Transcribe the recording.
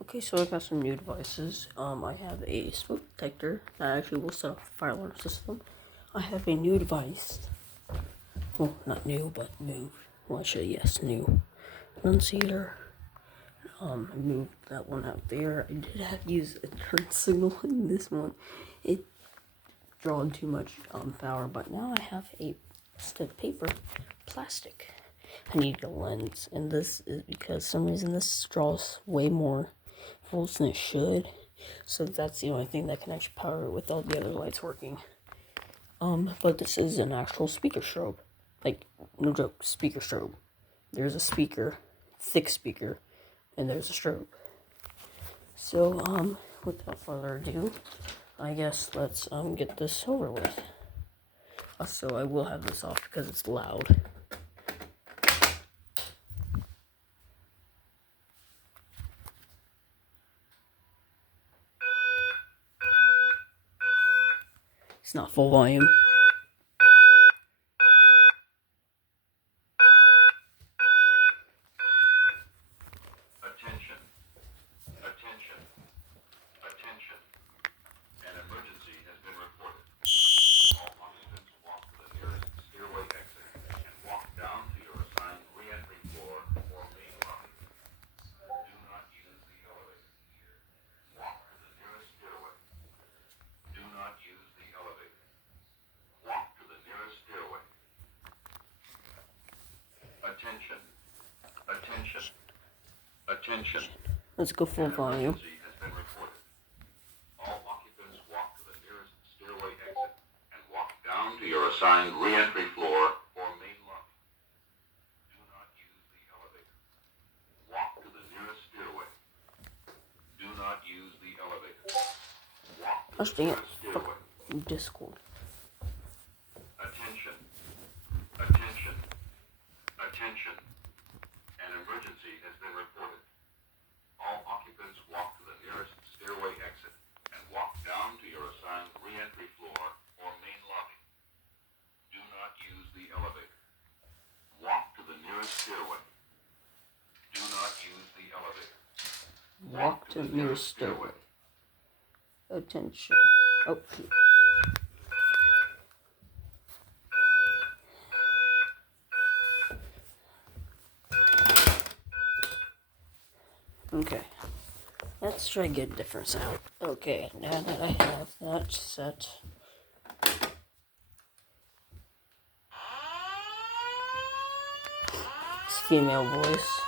Okay, so I got some new devices. I have a smoke detector that actually will set off the fire alarm system. I have a new device. Well, not new, but new. Well, actually, yes, new. Annunciator. I moved that one out there. I did have to use a turn signal in this one. It drawn too much power, but now I have a instead of paper, plastic. I need a lens, and this is because some reason this draws way more volts than it should. So that's the only thing that can actually power it with all the other lights working. But this is an actual speaker strobe. Like, no joke, speaker strobe. There's a speaker, thick speaker, and there's a strobe. So, without further ado, I guess let's get this over with. So I will have this off because it's loud. It's not full volume. Attention. An emergency has been reported. All occupants walk to the nearest stairway exit and walk down to your assigned re-entry floor or main lobby. Do not use the elevator. Walk to the nearest stairway. Do not use the elevator. Walk to the nearest stairway. Attention. Let's go full volume. Emergency has been reported. All occupants walk to the nearest stairway exit and walk down to your assigned re-entry floor or main lobby. Do not use the elevator. Walk to the nearest stairway. Do not use the elevator. Walk to the nearest stairway. Discord. Attention. An emergency has been reported. All occupants walk to the nearest stairway exit and walk down to your assigned re-entry floor or main lobby. Do not use the elevator. Walk to the nearest stairway. Do not use the elevator. Walk to the nearest stairway. Attention. Oh, shoot. Okay. Let's try to get a different sound. Okay, now that I have that set. It's female voice.